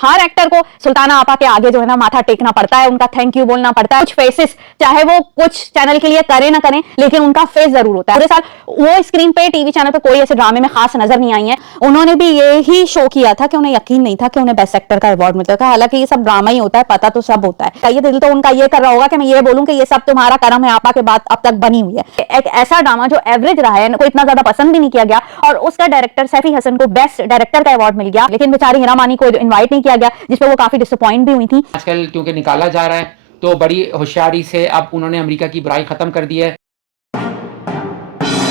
हर actor को सुल्ताना आपा के आगे जो है ना माथा टेकना पड़ता है, उनका थैंक यू बोलना पड़ता है। कुछ फेसेस चाहे वो कुछ चैनल के लिए करे ना करें, लेकिन उनका फेस जरूर होता है। पूरे साल वो स्क्रीन पे टीवी चैनल पे कोई ऐसे ड्रामे में खास नजर नहीं आई है। उन्होंने भी यही शो किया था कि उन्हें यकीन नहीं था कि उन्हें बेस्ट एक्टर का अवार्ड मिलता था। हालांकि ये सब ड्रामा ही होता है, पता तो सब होता है। ये दिल तो उनका ये कर रहा होगा कि मैं ये बोलूं कि ये सब तुम्हारा कर्म है, आपा के बाद अब तक बनी हुई है। एक ऐसा ड्रामा जो एवरेज रहा है, कोई इतना ज्यादा पसंद भी नहीं किया गया, और उसका डायरेक्टर सैफी हसन को बेस्ट डायरेक्टर का अवार्ड मिल गया, लेकिन बेचारी हिना मानी को इन्वाइट नहीं किया गया, जिसपे वो काफी डिसअपॉइंट भी हुई थी। आजकल क्योंकि निकाला जा रहा है तो बड़ी होशियारी से अब उन्होंने अमेरिका की बुराई खत्म कर दी है।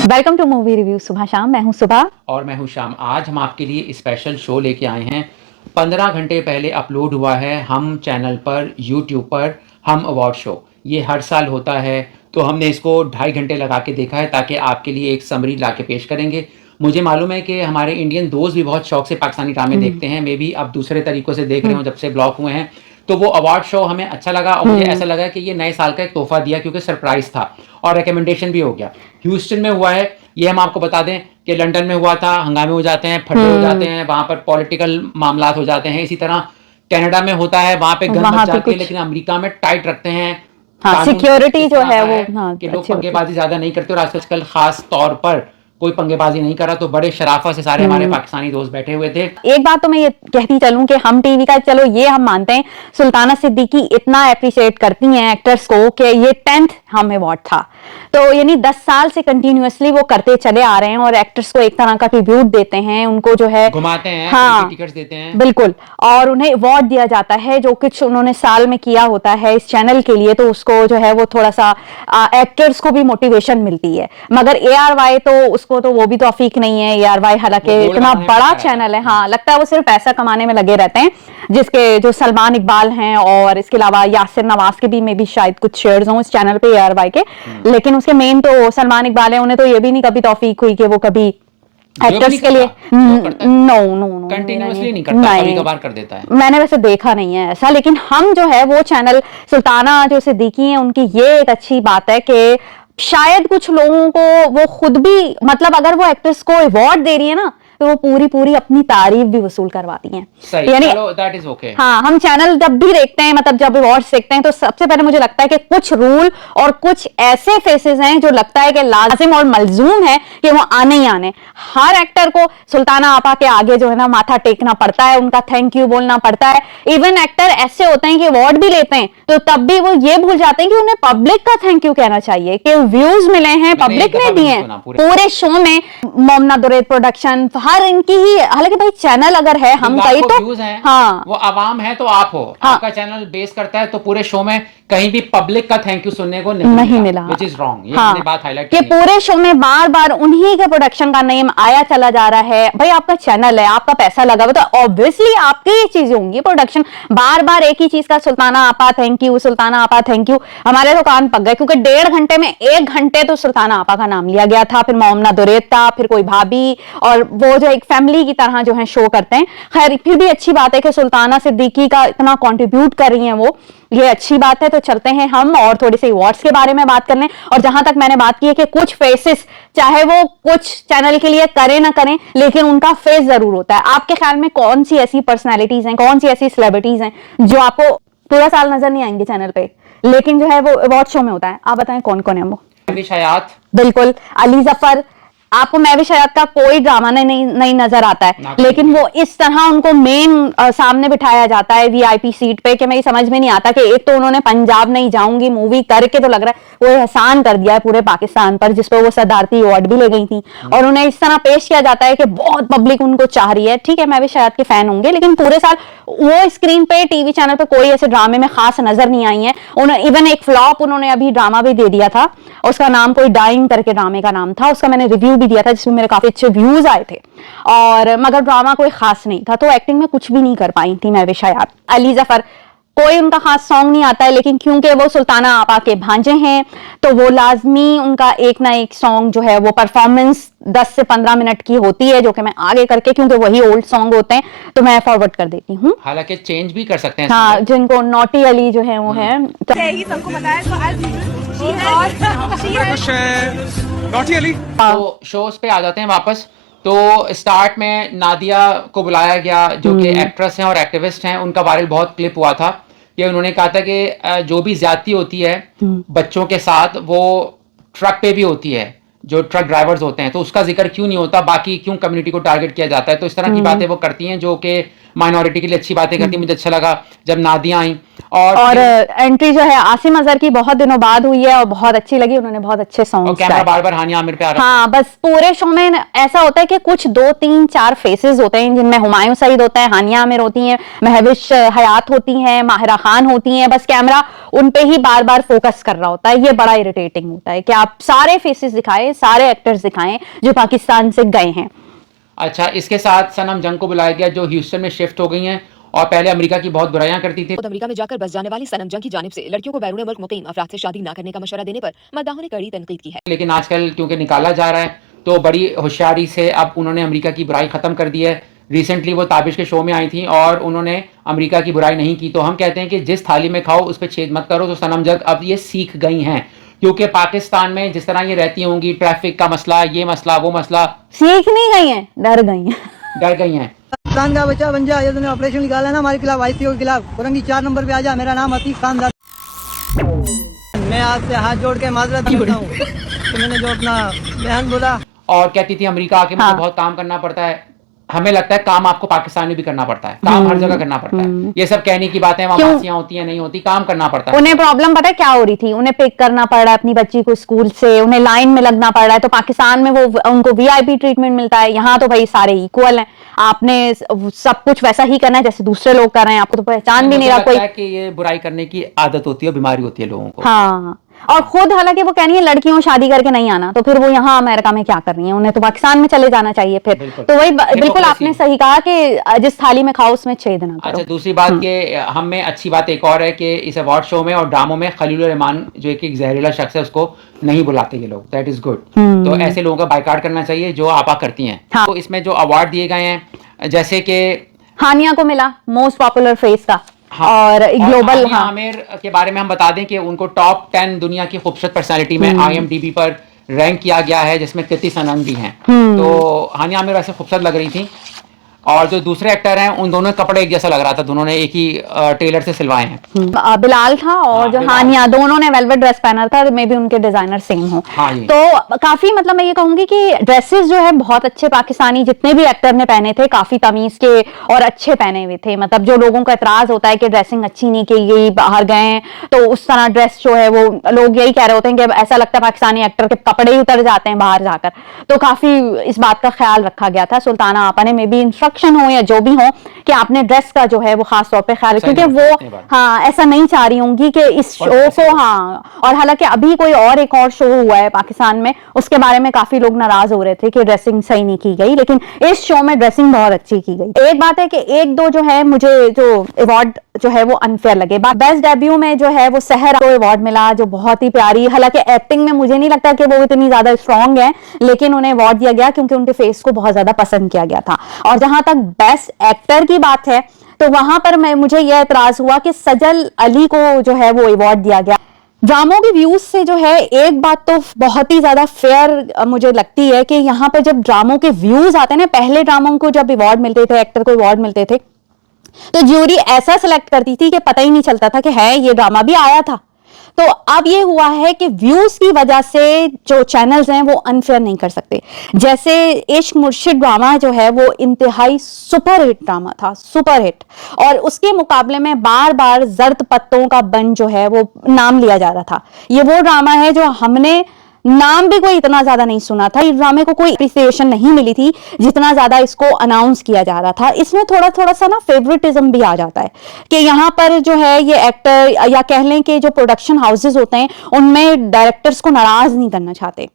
वेलकम टू मूवी रिव्यू सुबह शाम। मैं हूं सुबह और मैं हूं शाम। आज हम आपके लिए स्पेशल शो लेके आए हैं। 15 घंटे पहले अपलोड हुआ है हम चैनल पर, यूट्यूब पर, हम अवार्ड शो। ये हर साल होता है, तो हमने इसको 2.5 घंटे लगा के देखा है ताकि आपके लिए एक समरी ला के पेश करेंगे। मुझे मालूम है कि हमारे इंडियन दोस्त भी बहुत शौक से पाकिस्तानी ड्रामे देखते हैं। मे भी अब दूसरे तरीक़ों से देख रहे हो जब से ब्लॉक हुए हैं। तो वो अवार्ड शो हमें अच्छा लगा और मुझे ऐसा लगा कि ये नए साल का एक तोहफा दिया, क्योंकि सरप्राइज था और रिकमेंडेशन भी हो गया। ह्यूस्टन में हुआ है, ये हम आपको बता दें कि लंदन में हुआ था, हंगामे हो जाते हैं, फटे हो जाते हैं, वहाँ पर पॉलिटिकल मामलात हो जाते हैं। इसी तरह कनाडा में होता है, वहाँ पे गन मच जाती है, लेकिन अमेरिका में टाइट रखते हैं। हाँ, सिक्योरिटी जो है वो कि लोग पंगेबाजी ज्यादा नहीं करते, और आजकल खास तौर पर कोई पंगेबाजी नहीं करा, तो बड़े शराफत से सारे हमारे पाकिस्तानी दोस्त बैठे हुए थे। एक बात तो मैं ये कहती चलूं कि हम टीवी का, चलो ये हम मानते हैं, सुल्ताना सिद्दीकी इतना अप्रिशिएट करती हैं एक्टर्स को कि ये 10th हम अवार्ड था, तो यानी 10 साल से कंटिन्यूअसली वो करते चले आ रहे हैं और एक्टर्स को एक तरह का ट्रिब्यूट देते हैं, उनको जो है घुमाते हैं, हाँ, टिकट्स देते हैं, बिल्कुल, और उन्हें अवार्ड दिया जाता है जो कुछ उन्होंने साल में किया होता है इस चैनल के लिए, तो उसको जो है वो थोड़ा सा एक्टर्स को भी मोटिवेशन मिलती है। मगर ARY तो उसको तो वो भी तो अफीक नहीं है। ARY हालांकि इतना बड़ा चैनल है, हाँ, लगता है वो सिर्फ पैसा कमाने में लगे रहते हैं, जिसके जो सलमान इकबाल हैं और इसके अलावा यासिर नवाज के भी में भी शायद कुछ शेयर्स हों इस चैनल पे ARY के, लेकिन उसके मेन तो सलमान इकबाल है। उन्हें तो ये भी नहीं कभी तौफीक हुई कि वो कभी एक्टर्स के लिए नो कंटिन्यूअसली नहीं करता, कभी-कभार कर देता है। मैंने वैसे देखा नहीं है ऐसा, लेकिन हम जो है वो चैनल सुल्ताना जो सिद्दीकी हैं, उनकी ये एक अच्छी बात है कि शायद कुछ लोगों को वो खुद भी, मतलब अगर वो एक्ट्रेस को अवार्ड दे रही है ना, तो वो पूरी अपनी तारीफ भी वसूल करवाती हैं। यानी दैट इज ओके। हाँ, हम चैनल जब भी देखते हैं, मतलब जब अवार्ड्स देखते हैं, तो सबसे पहले मुझे लगता है कि कुछ रूल और कुछ ऐसे फेसेस हैं जो लगता है कि लाजिम और मलजूम है कि वो आने ही आने। हर एक्टर को सुल्ताना आपा के आगे जो है ना माथा टेकना पड़ता है, उनका थैंक यू बोलना पड़ता है। इवन एक्टर ऐसे होते हैं कि अवार्ड भी लेते हैं तो तब भी वो ये भूल जाते हैं कि उन्हें पब्लिक का थैंक यू कहना चाहिए, कि व्यूज मिले हैं, पब्लिक ने दिए हैं। पूरे शो में मोमना दुरैद प्रोडक्शन, हर इनकी ही, हालांकि भाई चैनल अगर है, हम कहीं तो हाँ, वो आवाम है तो आप हो, हाँ, आपका चैनल बेस करता है, तो पूरे शो में कहीं भी पब्लिक का थैंक यू सुनने को नहीं मिला, which is wrong। ये हमने बात हाईलाइट की। पूरे शो में बार-बार उन्हीं के प्रोडक्शन का नेम आया चला जा रहा है। भाई आपका चैनल है, आपका पैसा लगा हुआ, तो ऑब्वियसली आपकी ये चीजें होंगी, प्रोडक्शन बार-बार एक ही चीज का सुल्ताना आपा थैंक यू, सुल्ताना आपा थैंक यू। हमारे तो कान पक गए, क्योंकि 1.5 घंटे में 1 घंटे तो सुल्ताना आपा का नाम लिया गया था, फिर मोमना दुरैद था, फिर कोई भाभी, और वो जो एक फैमिली की तरह जो है शो करते हैं। खैर, फिर भी अच्छी बात है कि सुल्ताना सिद्दीकी का इतना कंट्रीब्यूट कर रही हैं वो, ये अच्छी बात है। तो चलते हैं हम और थोड़ी सी अवार्ड्स के बारे में बात करने। और जहां तक मैंने बात की है कि कुछ फेसेस चाहे वो कुछ चैनल के लिए करें ना करें, लेकिन उनका फेस जरूर होता है। आपके ख्याल में कौन सी ऐसी पर्सनैलिटीज हैं, कौन सी ऐसी सेलिब्रिटीज हैं जो आपको पूरा साल नजर नहीं आएंगे चैनल पे, लेकिन जो है वो अवार्ड शो में होता है? आप बताएं कौन कौन है वो? बिल्कुल, अली जफर। आपको मैं भी शायद का कोई ड्रामा नहीं नजर आता है, लेकिन वो इस तरह उनको मेन सामने बिठाया जाता है VIP सीट पे कि मेरी समझ में नहीं आता कि एक तो उन्होंने पंजाब नहीं जाऊंगी मूवी करके तो लग रहा है वो एहसान कर दिया है पूरे पाकिस्तान पर, जिसपे वो सदारती अवार्ड भी ले गई थी, और उन्हें इस तरह पेश किया जाता है कि बहुत पब्लिक उनको चाह रही है। ठीक है, मैं भी शायद के फैन होंगे, लेकिन पूरे साल वो स्क्रीन पे टीवी चैनल पे कोई ऐसे ड्रामे में खास नजर नहीं आई है। उन्होंने इवन एक फ्लॉप उन्होंने अभी ड्रामा भी दे दिया था, उसका नाम कोई डाइंग करके ड्रामे का नाम था, उसका मैंने रिव्यू भी दिया था जिसमें मेरे काफी अच्छे व्यूज आए थे, और मगर ड्रामा कोई खास नहीं था, तो एक्टिंग में कुछ भी नहीं कर पाई थी मैं विशायात। अली जफर, कोई उनका खास सॉन्ग नहीं आता है, लेकिन क्योंकि वो सुल्ताना आपा के भांजे हैं तो वो लाजमी उनका एक ना एक सॉन्ग जो है वो परफॉर्मेंस 10 से 15 मिनट की होती है, जो कि मैं आगे करके, क्योंकि वही ओल्ड सॉन्ग होते हैं, तो मैं फॉरवर्ड कर देती हूँ। हालांकि चेंज भी कर सकते हैं, हाँ, जिनको नोटी अली जो है वो है, सबको पता है। तो शोज पे आ जाते हैं वापस। तो स्टार्ट में नादिया को बुलाया गया, जो कि एक्ट्रेस हैं और एक्टिविस्ट हैं। उनका वायरल बहुत क्लिप हुआ था कि उन्होंने कहा था कि जो भी ज्यादती होती है बच्चों के साथ, वो ट्रक पे भी होती है, जो ट्रक ड्राइवर्स होते हैं, तो उसका जिक्र क्यों नहीं होता, बाकी क्यों कम्युनिटी को टारगेट किया जाता है। तो इस तरह की बातें वो करती हैं, जो कि माइनॉरिटी के लिए अच्छी बातें करती हैं। मुझे अच्छा लगा जब नादिया आई। और एंट्री जो है आसिम अजहर की बहुत दिनों बाद हुई है और बहुत अच्छी लगी, उन्होंने बहुत अच्छे सॉन्ग्स कैमरा गाए। बार बार हानिया आमिर पे आ रहा हाँ, बस पूरे शो में ऐसा होता है कि कुछ 2 3 4 फेसेस होते हैं, जिनमें हुमायूं सईद होता है, हानिया आमिर होती हैं, महविश हयात होती हैं, माहिरा खान होती हैं। बस कैमरा उन पे ही बार बार फोकस कर रहा होता है। ये बड़ा इरिटेटिंग होता है कि आप सारे फेसेस दिखाएं, सारे एक्टर्स दिखाएं जो पाकिस्तान से गए हैं। अच्छा, इसके साथ सनम जंग को बुलाया गया, जो ह्यूस्टन में शिफ्ट हो गई हैं और पहले अमेरिका की बहुत बुराइयां करती थी। अमेरिका में जाकर बस जाने वाली सनम जंग की जानिब से लड़कियों को बैरून मुल्क मुकीम अफराद से शादी न करने का मशवरा देने पर मद्दाहों ने कड़ी तनकीद की है। लेकिन आजकल क्योंकि निकाला जा रहा है, तो बड़ी होशियारी से अब उन्होंने अमेरिका की बुराई खत्म कर दी है। रिसेंटली वो ताबिश के शो में आई थी और उन्होंने अमेरिका की बुराई नहीं की। तो हम कहते हैं कि जिस थाली में खाओ उस पर छेद मत करो। तो सनम जंग अब ये सीख गई हैं, क्योंकि पाकिस्तान में जिस तरह ये रहती होंगी, ट्रैफिक का मसला, ये मसला, वो मसला, सीख नहीं गई हैं, डर गई हैं। डर गई हैं। पाकिस्तान का बच्चा बन जा, ये तूने ऑपरेशन निकाला है ना हमारे खिलाफ, आईसीयू के खिलाफ, फौरन 4 नंबर पे आ जा। मेरा नाम अतीक खानदार। मैं आपसे हाथ जोड़ के माजरत करता हूँ कि मैंने जो अपना बयान बोला। और कहती थी अमेरिका आके मुझे बहुत काम करना पड़ता है। हमें लगता है काम आपको पाकिस्तान में भी करना पड़ता है, काम हर जगह करना पड़ता है। ये सब कहने की बातें, वहां बासियां होती हैं, नहीं होती, काम करना पड़ता है। उन्हें प्रॉब्लम पता है क्या हो रही थी? उन्हें पिक करना पड़ रहा है अपनी बच्ची को स्कूल से, उन्हें लाइन में लगना पड़ रहा है। तो पाकिस्तान में वो उनको वीआईपी ट्रीटमेंट मिलता है, यहाँ तो भाई सारे इक्वल हैं। आपने सब कुछ वैसा ही करना है जैसे दूसरे लोग कर रहे हैं, आपको तो पहचान भी नहीं रहा कोई। कि ये बुराई करने की आदत होती है, बीमारी होती है लोगों को। हाँ, और खुद हालांकि वो कह रही है लड़कियों शादी करके नहीं आना, तो फिर वो यहाँ अमेरिका में क्या कर रही हैं? उन्हें तो पाकिस्तान में चले जाना चाहिए फिर। तो वही बिल्कुल आपने सही कहा कि जिस थाली में खाओ उसमें छेद ना करो। अच्छा, दूसरी बात कि हम में अच्छी बात एक और है कि इस अवार्ड शो में और ड्रामों में खलील रहमान जो एक जहरीला शख्स है, उसको नहीं बुलाते ये लोग। That is good. तो ऐसे लोगों का बाइकाट करना चाहिए जो आपा करती हैं। हाँ। तो इसमें जो अवार्ड दिए गए हैं, जैसे कि हानिया को मिला मोस्ट पॉपुलर फेस का। हाँ, और ग्लोबल हानिया आमिर के बारे में हम बता दें कि उनको टॉप 10 दुनिया की खूबसूरत पर्सनालिटी में IMDb पर रैंक किया गया है, जिसमें कृति सनन भी हैं। तो हानिया आमिर वैसे खूबसूरत लग रही थी। और जो दूसरे एक्टर हैं, उन दोनों कपड़े एक जैसा लग रहा था, दोनों ने एक ही टेलर से सिलवाए हैं। बिलाल था और जो हानिया, दोनों ने वेलवेट ड्रेस पहना था, मे बी उनके डिजाइनर सेम हो। हाँ, तो काफी मतलब मैं ये कहूंगी कि ड्रेसेस जो है बहुत अच्छे पाकिस्तानी जितने भी एक्टर ने पहने थे, काफी तमीज के और अच्छे पहने हुए थे। मतलब जो लोगों का एतराज होता है कि ड्रेसिंग अच्छी नहीं की गई, बाहर गए तो उस तरह ड्रेस जो है, वो लोग यही कह रहे होते हैं कि ऐसा लगता है पाकिस्तानी एक्टर के कपड़े ही उतर जाते हैं बाहर जाकर। तो काफी इस बात का ख्याल रखा गया था। सुल्ताना आपा ने मे बी इंस्ट्रक्शन हो या जो भी हो कि आपने ड्रेस का जो है वो खास तौर पे ख्याल, क्योंकि वो हाँ ऐसा नहीं चाह रही होंगी कि इस शो को, हाँ, और हालांकि अभी कोई और एक और शो हुआ है पाकिस्तान में, उसके बारे में काफी लोग नाराज हो रहे थे कि ड्रेसिंग सही नहीं की गई, लेकिन इस शो में ड्रेसिंग बहुत अच्छी की गई। एक बात है कि एक दो जो है मुझे जो अवार्ड जो है वो अनफेयर लगे। बेस्ट डेब्यू में जो है वो सहर को अवार्ड मिला, जो बहुत ही प्यारी, हालांकि एक्टिंग में मुझे नहीं लगता कि वो इतनी ज्यादा स्ट्रॉन्ग है, लेकिन उन्हें अवार्ड दिया गया क्योंकि उनके फेस को बहुत ज्यादा पसंद किया गया था। और जहां तक बेस्ट एक्टर की बात है, तो वहां पर मुझे यह एतराज हुआ कि सजल अली को जो है वो अवार्ड दिया गया। ड्रामों के व्यूज से जो है एक बात तो बहुत ही ज्यादा फेयर मुझे लगती है कि यहाँ पे जब ड्रामों के व्यूज आते हैं ना, पहले ड्रामों को जब अवार्ड मिलते थे, एक्टर को अवार्ड मिलते थे, तो ज्यूरी ऐसा सिलेक्ट करती थी कि पता ही नहीं चलता था कि है ये ड्रामा भी आया था। तो अब ये हुआ है कि व्यूज की वजह से जो चैनल्स हैं वो अनफेयर नहीं कर सकते। जैसे इश्क मुर्शिद ड्रामा जो है वो इंतहाई सुपर हिट ड्रामा था, सुपर हिट, और उसके मुकाबले में बार बार जर्द पत्तों का बन जो है वो नाम लिया जा रहा था। ये वो ड्रामा है जो हमने नाम भी कोई इतना ज्यादा नहीं सुना था, इस ड्रामे को कोई अप्रिसिएशन नहीं मिली थी जितना ज्यादा इसको अनाउंस किया जा रहा था। इसमें थोड़ा थोड़ा सा ना फेवरेटिज्म भी आ जाता है कि यहाँ पर जो है ये एक्टर या कह लें कि जो प्रोडक्शन हाउसेस होते हैं उनमें डायरेक्टर्स को नाराज नहीं करना चाहते,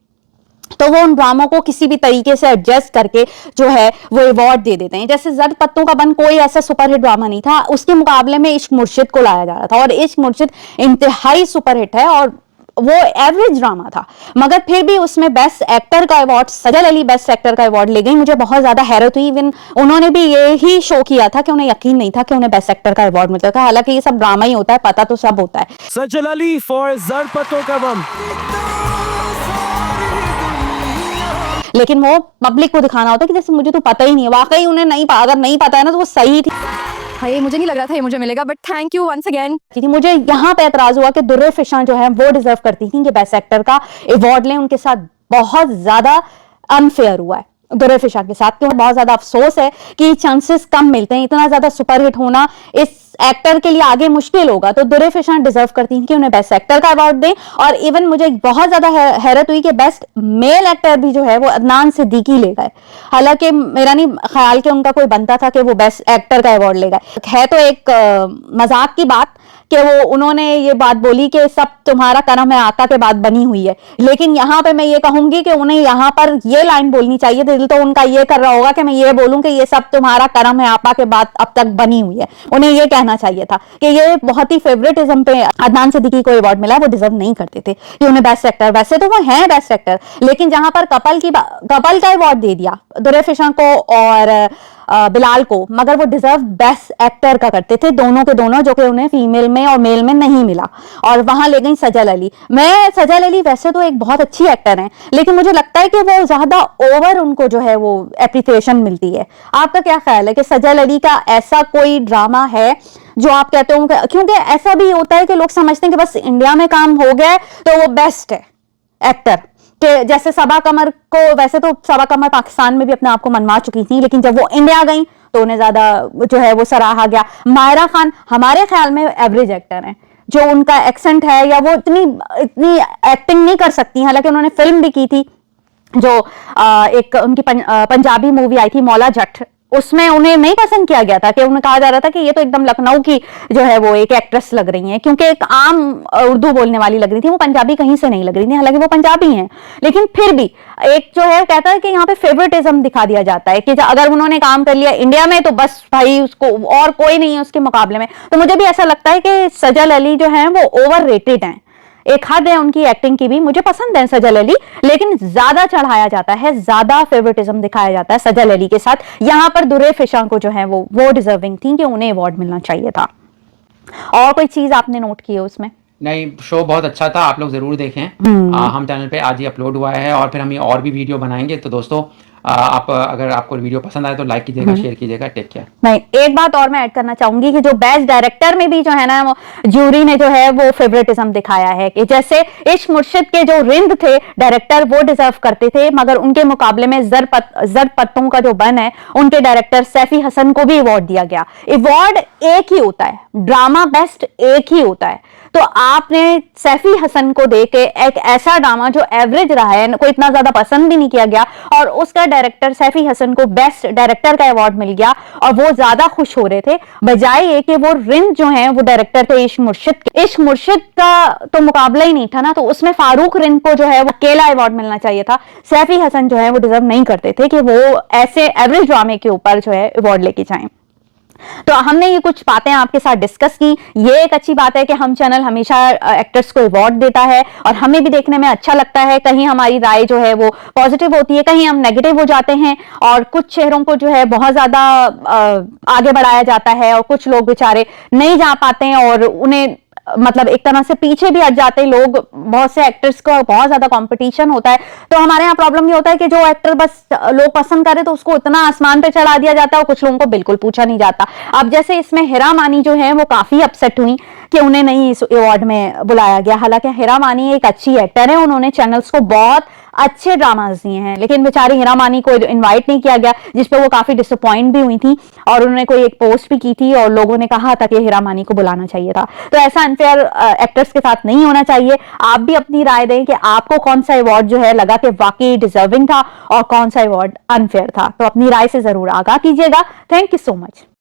तो वो उन ड्रामों को किसी भी तरीके से एडजस्ट करके जो है वो अवार्ड दे देते हैं। जैसे जर्द पत्तों का बन कोई ऐसा सुपरहिट ड्रामा नहीं था, उसके मुकाबले में इश्क मुर्शिद को लाया जा रहा था, और इश्क मुर्शिद इंतहाई सुपरहिट है और वो एवरेज ड्रामा था, मगर फिर भी उसमें बेस्ट एक्टर का अवार्ड, सजल अली बेस्ट एक्टर का अवार्ड ले गई। मुझे बहुत ज्यादा हैरत हुई। इवन उन्होंने भी ये ही शो किया था कि उन्हें यकीन नहीं था कि उन्हें बेस्ट एक्टर का अवार्ड मिलता था। हालांकि ये सब ड्रामा ही होता है, पता तो सब होता है। सजल अली फॉर जर्द पत्तों का बम। लेकिन वो पब्लिक को दिखाना होता है कि जैसे मुझे तो पता ही नहीं है। वाकई उन्हें नहीं, अगर नहीं पता है ना तो वो सही थी। भाई मुझे नहीं लग रहा था ये मुझे मिलेगा, but thank you once again. मुझे यहाँ पे एतराज हुआ कि दुर्रे फिशां जो है वो डिजर्व करती थी कि बेस्ट एक्टर का अवार्ड लें। उनके साथ बहुत ज्यादा अनफेयर हुआ है दुर्रे फिशां के साथ, क्योंकि बहुत ज्यादा अफसोस है कि चांसेस कम मिलते हैं। इतना ज्यादा सुपरहिट होना इस एक्टर के लिए आगे मुश्किल होगा, तो दुर्रे फिशां डिजर्व करती थी कि उन्हें बेस्ट एक्टर का अवार्ड दें। और इवन मुझे बहुत ज्यादा हैरत हुई कि बेस्ट मेल एक्टर भी जो है वो अदनान सिद्दीकी ले गए। हालांकि मेरा नहीं ख्याल कि उनका कोई बनता था कि वो बेस्ट एक्टर का अवार्ड ले गए। है तो एक मजाक की बात कि वो उन्होंने ये बात बोली कि सब तुम्हारा करम है आका के बाद बनी हुई है, लेकिन यहाँ पे मैं ये कहूंगी कि उन्हें यहाँ पर ये लाइन बोलनी चाहिए। दिल तो उनका ये कर रहा होगा कि मैं ये बोलूं कि ये सब तुम्हारा करम है आपा के बाद अब तक बनी हुई है। उन्हें ये कहना चाहिए था कि ये बहुत ही फेवरेटिज्म पे अदनान सिद्दीकी को अवार्ड मिला, वो डिजर्व नहीं करते थे कि उन्हें बेस्ट एक्टर। वैसे तो वो हैं बेस्ट एक्टर, लेकिन जहां पर कपल का अवार्ड दे दिया दुर्रे फिशां को और बिलाल को, मगर वो डिजर्व बेस्ट एक्टर का करते थे दोनों के दोनों, जो कि उन्हें फीमेल में और मेल में नहीं मिला। और वहां ले गई सजल अली। मैं सजल अली वैसे तो एक बहुत अच्छी एक्टर हैं, लेकिन मुझे लगता है कि वो ज्यादा ओवर उनको जो है वो एप्रिसिएशन मिलती है। आपका क्या ख्याल है कि सजल अली का ऐसा कोई ड्रामा है जो आप कहते हो? क्योंकि ऐसा भी होता है कि लोग समझते हैं कि बस इंडिया में काम हो गया तो वो बेस्ट है एक्टर। कि जैसे सबा कमर को, वैसे तो सबा कमर पाकिस्तान में भी अपने आप को मनवा चुकी थी, लेकिन जब वो इंडिया गई तो उन्हें ज्यादा जो है वो सराहा गया। मायरा खान हमारे ख्याल में एवरेज एक्टर हैं, जो उनका एक्सेंट है या वो इतनी एक्टिंग नहीं कर सकती। हालांकि उन्होंने फिल्म भी की थी जो एक उनकी पंजाबी मूवी आई थी मौला जट, उसमें उन्हें नहीं पसंद किया गया था कि उन्हें कहा जा रहा था कि ये तो एकदम लखनऊ की जो है वो एक एक्ट्रेस लग रही हैं, क्योंकि एक आम उर्दू बोलने वाली लग रही थी, वो पंजाबी कहीं से नहीं लग रही थी। हालांकि वो पंजाबी हैं, लेकिन फिर भी एक जो है कहता है कि यहाँ पे फेवरेटिज्म दिखा दिया जाता है कि अगर उन्होंने काम कर लिया इंडिया में तो बस भाई उसको और कोई नहीं है उसके मुकाबले में। तो मुझे भी ऐसा लगता है कि सजल अली जो है वो ओवर रेटेड है। एक हद है उनकी एक्टिंग की भी, मुझे पसंद है सजल अली, लेकिन ज्यादा चढ़ाया जाता है, ज्यादा फेवरेटिज्म दिखाया जाता है सजल अली के साथ। यहां पर दुर्रे फिशां को जो है वो डिजर्विंग थी कि उन्हें अवार्ड मिलना चाहिए था। और कोई चीज आपने नोट की है उसमें? नहीं, शो बहुत अच्छा था, आप लोग जरूर देखें। हम चैनल पे आज ही अपलोड हुआ है और फिर हम ये और भी वीडियो बनाएंगे। तो दोस्तों आप अगर आपको वीडियो पसंद आए तो लाइक कीजिएगा, शेयर कीजिएगा। Take care. नहीं, एक बात और मैं ऐड करना चाहूंगी कि जो बेस्ट डायरेक्टर में भी जो है ना ज्यूरी ने जो है वो फेवरेटिज्म दिखाया है कि जैसे इश्क मुर्शिद के जो रिंद थे डायरेक्टर वो डिजर्व करते थे, मगर उनके मुकाबले में जर पत्तों का जो बन है उनके डायरेक्टर सैफी हसन को भी अवार्ड दिया गया। अवार्ड एक ही होता है, ड्रामा बेस्ट एक ही होता है। तो आपने सैफी हसन को देके एक ऐसा ड्रामा जो एवरेज रहा है, कोई इतना ज्यादा पसंद भी नहीं किया गया, और उसका डायरेक्टर सैफी हसन को बेस्ट डायरेक्टर का अवार्ड मिल गया और वो ज्यादा खुश हो रहे थे, बजाय ये कि वो रिंद जो है वो डायरेक्टर थे इश्क मुर्शिद के। इश्क मुर्शिद का तो मुकाबला ही नहीं था ना, तो उसमें फारूक रिंद को जो है वो अकेला अवार्ड मिलना चाहिए था। सैफी हसन जो है वो डिजर्व नहीं करते थे कि वो ऐसे एवरेज ड्रामे के ऊपर जो है अवार्ड लेके जाएं। तो हमने ये कुछ बातें आपके साथ डिस्कस की। ये एक अच्छी बात है कि हम चैनल हमेशा एक्टर्स को अवार्ड देता है और हमें भी देखने में अच्छा लगता है। कहीं हमारी राय जो है वो पॉजिटिव होती है, कहीं हम नेगेटिव हो जाते हैं, और कुछ चेहरों को जो है बहुत ज्यादा आगे बढ़ाया जाता है और कुछ लोग बेचारे नहीं जा पाते हैं और उन्हें मतलब एक तरह से पीछे भी हट जाते हैं लोग। बहुत से एक्टर्स को बहुत ज्यादा कंपटीशन होता है, तो हमारे यहाँ प्रॉब्लम ये होता है कि जो एक्टर बस लोग पसंद करे तो उसको इतना आसमान पे चढ़ा दिया जाता है और कुछ लोगों को बिल्कुल पूछा नहीं जाता। अब जैसे इसमें हिरा मानी जो है वो काफी अपसेट हुई कि उन्हें नहीं इस अवार्ड में बुलाया गया। हालांकि हिरा मानी एक अच्छी एक्टर है, उन्होंने चैनल्स को बहुत अच्छे ड्रामास दिए हैं, लेकिन बेचारी हिरा मानी को इनवाइट नहीं किया गया, जिसपे वो काफी डिसअपॉइंट भी हुई थी और उन्होंने कोई एक पोस्ट भी की थी और लोगों ने कहा था कि हिरा मानी को बुलाना चाहिए था। तो ऐसा अनफेयर एक्टर्स के साथ नहीं होना चाहिए। आप भी अपनी राय दें कि आपको कौन सा अवार्ड जो है लगा कि वाकई डिजर्विंग था और कौन सा अवार्ड अनफेयर था। तो अपनी राय से जरूर आगाह कीजिएगा। Thank you so much.